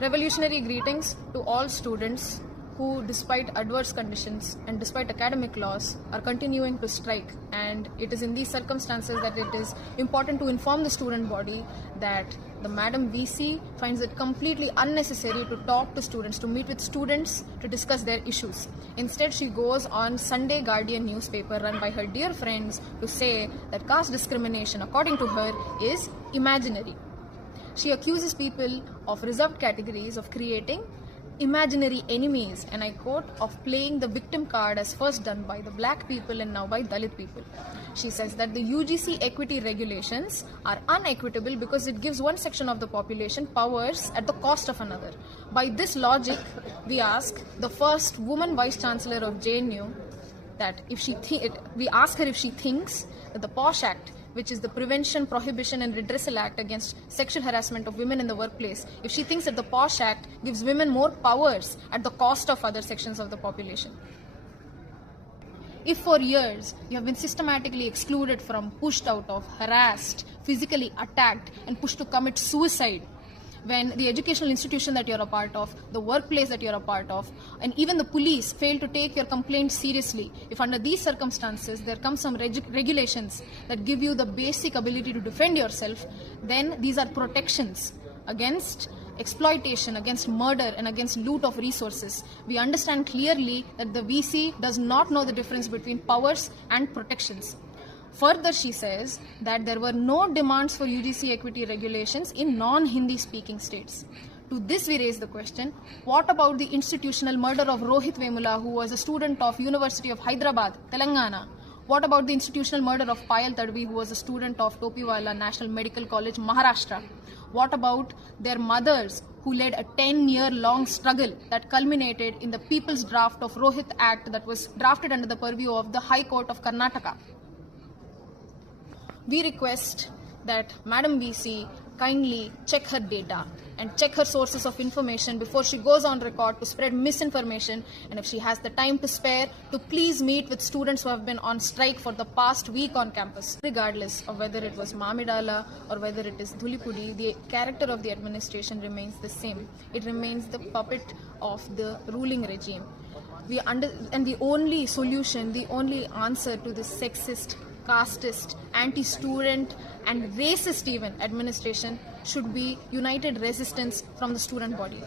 Revolutionary greetings to all students who, despite adverse conditions and despite academic loss, are continuing to strike. And it is in these circumstances that it is important to inform the student body that the Madam VC finds it completely unnecessary to talk to students, to meet with students to discuss their issues. Instead, she goes on Sunday Guardian newspaper run by her dear friends to say that caste discrimination, according to her, is imaginary. She accuses people of reserved categories of creating imaginary enemies, and I quote, of playing the victim card as first done by the black people and now by Dalit people. She says that the UGC equity regulations are unequitable because it gives one section of the population powers at the cost of another. By this logic, we ask the first woman vice chancellor of JNU that we ask her if she thinks that the POSH Act, which is the Prevention, Prohibition and Redressal Act against sexual harassment of women in the workplace, if she thinks that the POSH Act gives women more powers at the cost of other sections of the population. If for years you have been systematically excluded from, pushed out of, harassed, physically attacked and pushed to commit suicide, when the educational institution that you're a part of, the workplace that you're a part of, and even the police fail to take your complaint seriously, if under these circumstances there come some regulations that give you the basic ability to defend yourself, then these are protections against exploitation, against murder, and against loot of resources. We understand clearly that the VC does not know the difference between powers and protections. Further, she says that there were no demands for UGC equity regulations in non-Hindi speaking states. To this we raise the question, what about the institutional murder of Rohit Vemula, who was a student of University of Hyderabad, Telangana? What about the institutional murder of Payal Tadvi, who was a student of Topiwala National Medical College, Maharashtra? What about their mothers who led a 10-year-long struggle that culminated in the People's Draft of Rohit Act that was drafted under the purview of the High Court of Karnataka? We request that Madam VC kindly check her data and check her sources of information before she goes on record to spread misinformation, and if she has the time to spare, to please meet with students who have been on strike for the past week on campus. Regardless of whether it was Mamidala or whether it is Dhulipudi, the character of the administration remains the same. It remains the puppet of the ruling regime. And the only solution, the only answer to this sexist, casteist, anti-student and racist even administration should be united resistance from the student body.